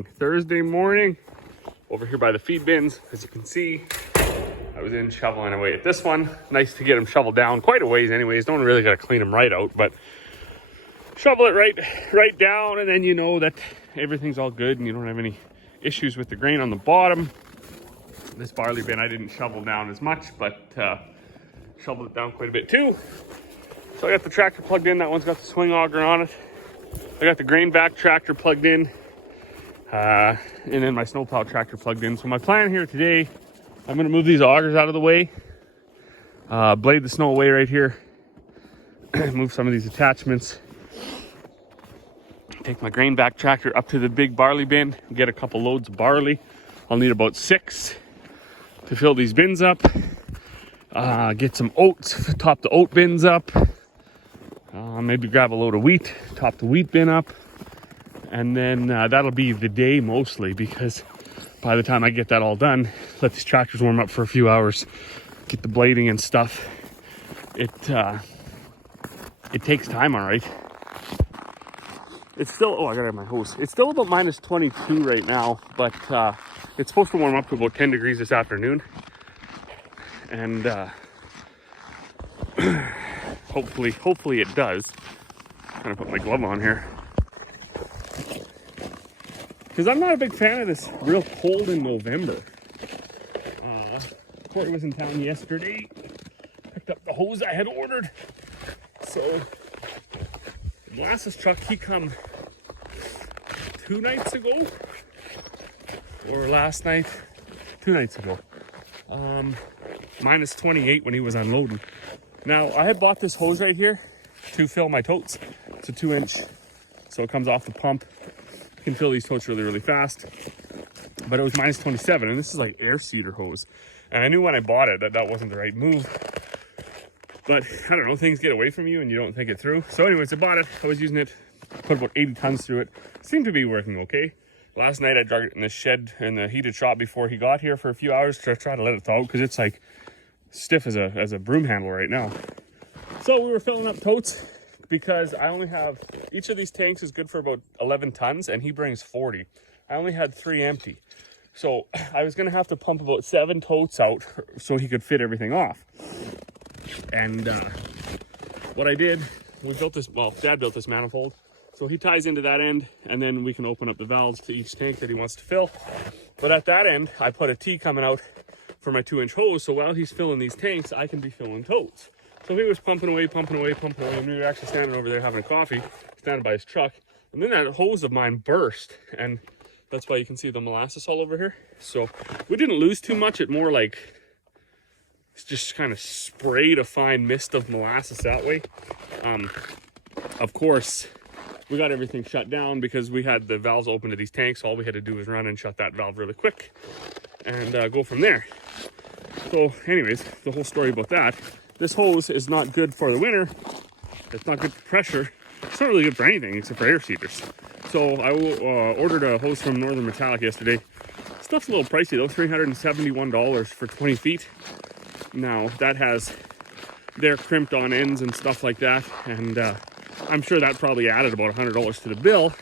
Thursday morning, over here by the feed bins. As you can see, I was in shoveling away at this one. Nice to get them shoveled down quite a ways anyways. Don't really got to clean them right out, but shovel it right down, and then you know that everything's all good and you don't have any issues with the grain on the bottom. This barley bin I didn't shovel down as much, but shoveled it down quite a bit too. So I got the tractor plugged in. That one's got the swing auger on it. I got the grain back tractor plugged in, and then my snowplow tractor plugged in. So my plan here today, I'm going to move these augers out of the way, blade the snow away right here, move some of these attachments, take my grain back tractor up to the big barley bin, get a couple loads of barley. I'll need about 6 to fill these bins up. Get some oats, top the oat bins up. Maybe grab a load of wheat, top the wheat bin up. And then that'll be the day mostly, because by the time I get that all done, let these tractors warm up for a few hours, get the blading and stuff. It takes time, all right. It's still, oh, I gotta have my hose. It's still about minus 22 right now, but it's supposed to warm up to about 10 degrees this afternoon. And hopefully it does. I'm gonna put my glove on here, because I'm not a big fan of this real cold in November. Corey was in town yesterday, picked up the hose I had ordered. So the molasses truck, he come 2 nights ago, or last night, 2 nights ago. Minus 28 when he was unloading. Now, I had bought this hose right here to fill my totes. It's a 2-inch, so it comes off the pump. You can fill these totes really, really fast. But it was minus 27, and this is like air seeder hose. And I knew when I bought it that wasn't the right move. But I don't know, things get away from you and you don't think it through. So anyways, I bought it. I was using it, put about 80 tons through it. Seemed to be working okay. Last night I dragged it in the shed in the heated shop before he got here for a few hours to try to let it thaw out, because it's like stiff as a broom handle right now. So we were filling up totes, because I only have, each of these tanks is good for about 11 tons and he brings 40. I only had 3 empty. So I was gonna have to pump about 7 totes out so he could fit everything off. And what I did, we built this, well, Dad built this manifold. So he ties into that end, and then we can open up the valves to each tank that he wants to fill. But at that end, I put a T coming out for my 2-inch hose, so while he's filling these tanks, I can be filling totes. So he was pumping away, and we were actually standing over there having a coffee, standing by his truck, and then that hose of mine burst, and that's why you can see the molasses all over here. So we didn't lose too much. It more like it's just kind of sprayed a fine mist of molasses that way. Of course, we got everything shut down because we had the valves open to these tanks. All we had to do was run and shut that valve really quick and go from there. So anyways, the whole story about that. This hose is not good for the winter. It's not good for pressure. It's not really good for anything except for air seeders. So I ordered a hose from Northern Metallic yesterday. Stuff's a little pricey though, $371 for 20 feet. Now that has their crimped on ends and stuff like that. And I'm sure that probably added about $100 to the bill,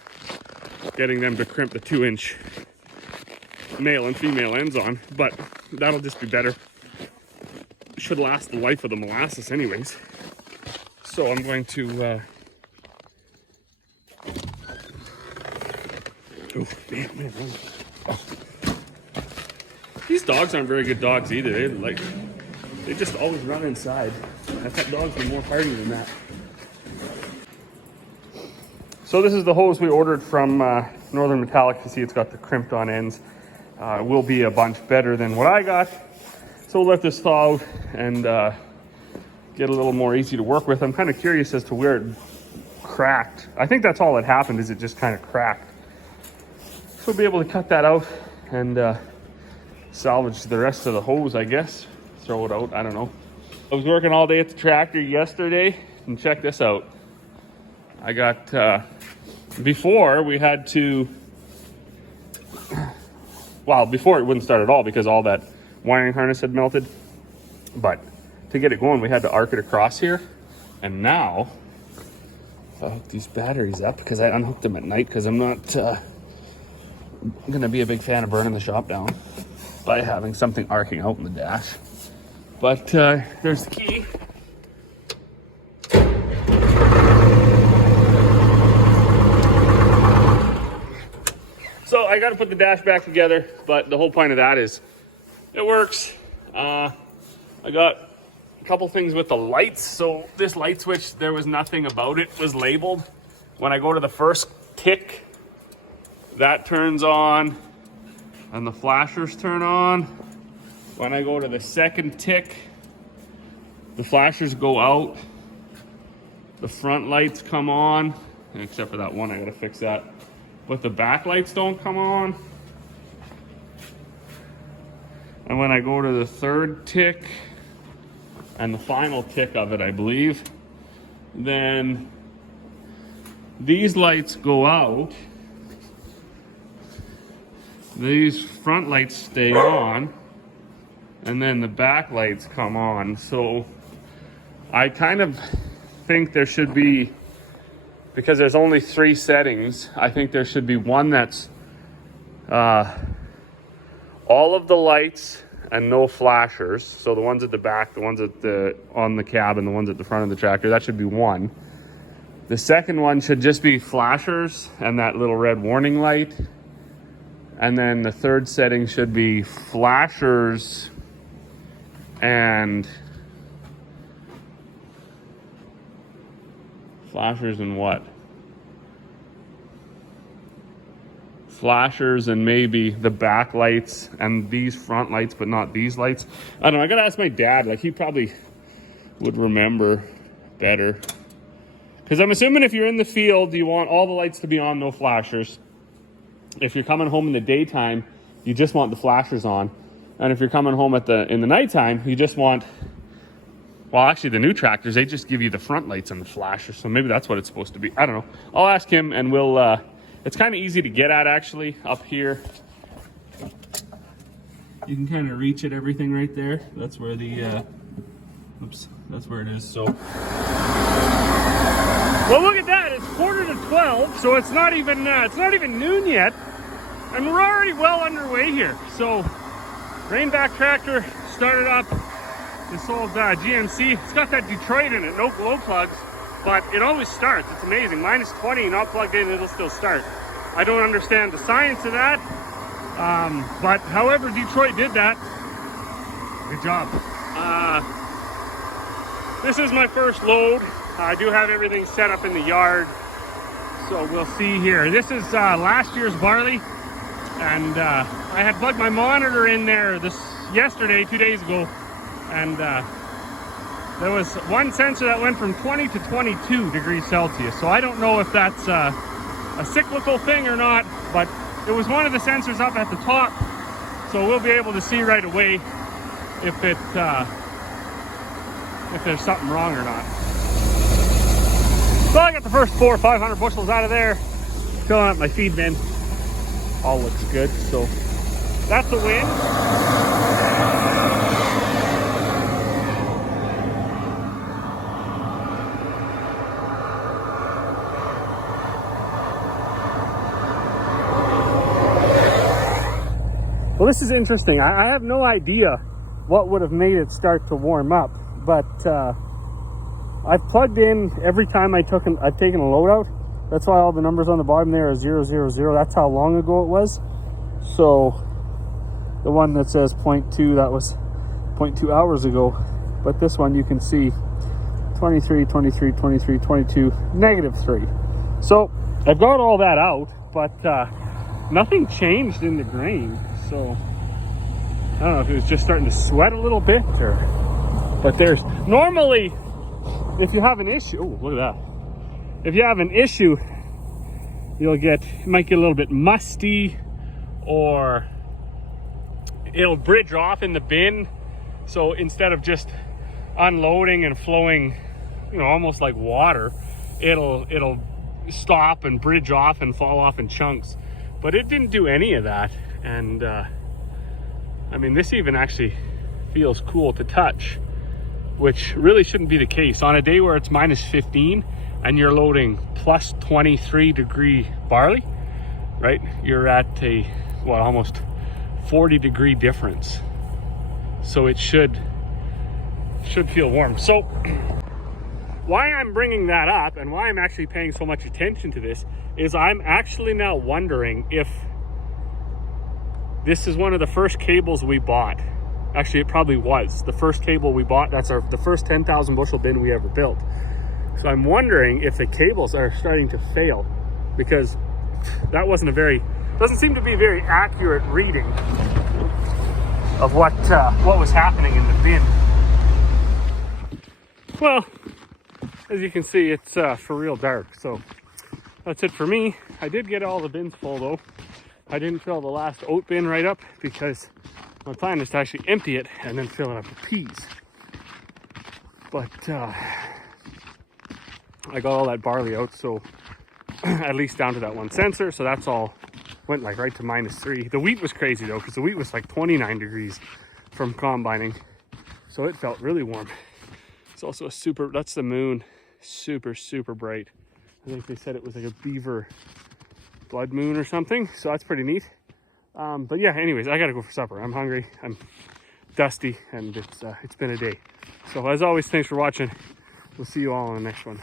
getting them to crimp the 2-inch male and female ends on, but that'll just be better. Should last the life of the molasses anyways. So I'm going to oh man. Oh. These dogs aren't very good dogs either. They just always run inside. I thought dogs were more hardy than that. So this is the hose we ordered from Northern Metallic. You see it's got the crimped on ends. It will be a bunch better than what I got. So we'll let this thaw out and get a little more easy to work with. I'm kind of curious as to where it cracked. I think that's all that happened, is it just kind of cracked. So we'll be able to cut that out and salvage the rest of the hose, I guess. Throw it out, I don't know. I was working all day at the tractor yesterday, and check this out. I got, before we had to, well, before it wouldn't start at all because all that wiring harness had melted. But to get it going, we had to arc it across here. And now, if I hook these batteries up, because I unhooked them at night because I'm not going to be a big fan of burning the shop down by having something arcing out in the dash. But there's the key. So I got to put the dash back together, but the whole point of that is it works. I got a couple things with the lights. So this light switch, there was nothing about it was labeled. When I go to the first tick, that turns on and the flashers turn on. When I go to the second tick, the flashers go out, the front lights come on, except for that one, I gotta fix that. But the back lights don't come on. And when I go to the third tick and the final tick of it, I believe, then these lights go out. These front lights stay on, and then the back lights come on. So I kind of think there should be, because there's only 3 settings, I think there should be one that's all of the lights and no flashers. So the ones at the back, the ones at on the cab, and the ones at the front of the tractor, that should be one. The second one should just be flashers and that little red warning light. And then the third setting should be flashers and what? Flashers and maybe the back lights and these front lights, but not these lights. I don't know, I gotta ask my dad, like he probably would remember better. Because I'm assuming if you're in the field, you want all the lights to be on, no flashers. If you're coming home in the daytime, you just want the flashers on. And if you're coming home in the nighttime, you just want, well, actually the new tractors, they just give you the front lights and the flashers. So maybe that's what it's supposed to be. I don't know. I'll ask him, and we'll, it's kind of easy to get at actually up here. You can kind of reach at everything right there. That's where the, oops, that's where it is. So, well, look at that. It's 11:45, so it's not even noon yet, and we're already well underway here. So, rainback tractor started up. This old GMC. It's got that Detroit in it, no glow plugs, but it always starts. It's amazing. -20, not plugged in, it'll still start. I don't understand the science of that, but however Detroit did that, good job. This is my first load. I do have everything set up in the yard, so we'll see here. This is last year's barley, and I had plugged my monitor in there yesterday, 2 days ago, and there was one sensor that went from 20 to 22 degrees Celsius. So I don't know if that's a cyclical thing or not, but it was one of the sensors up at the top, so we'll be able to see right away if there's something wrong or not. So I got the first 400 or 500 bushels out of there, filling up my feed bin. All looks good, so that's a win. Well, this is interesting. I have no idea what would have made it start to warm up, but I've plugged in every time I've taken a load out. That's why all the numbers on the bottom there are 000. That's how long ago it was. So the one that says 0.2, that was 0.2 hours ago. But this one you can see 23, 23, 23, 22, -3. So I've got all that out, but nothing changed in the grain. So I don't know if it was just starting to sweat a little bit, but there's normally, if you have an issue, oh, look at that. If you have an issue, you might get a little bit musty, or it'll bridge off in the bin. So instead of just unloading and flowing, almost like water, it'll stop and bridge off and fall off in chunks. But it didn't do any of that. And I mean, this even actually feels cool to touch, which really shouldn't be the case. On a day where it's -15 and you're loading +23 degree barley, right? You're at a, what, almost 40-degree difference. So it should feel warm. So why I'm bringing that up and why I'm actually paying so much attention to this is I'm actually now wondering if this is one of the first cables we bought. Actually, it probably was the first cable we bought. That's the first 10,000 bushel bin we ever built. So I'm wondering if the cables are starting to fail, because that doesn't seem to be a very accurate reading of what was happening in the bin. Well, as you can see, it's for real dark. So that's it for me. I did get all the bins full though. I didn't fill the last oat bin right up because my plan is to actually empty it and then fill it up with peas. But I got all that barley out, so at least down to that one sensor. So that's all went like right to -3. The wheat was crazy though, because the wheat was like 29 degrees from combining. So it felt really warm. It's also that's the moon, super, super bright. I think they said it was like a beaver blood moon or something. So that's pretty neat. But yeah, anyways, I gotta go for supper. I'm hungry, I'm dusty, and it's been a day. So as always, thanks for watching. We'll see you all in the next one.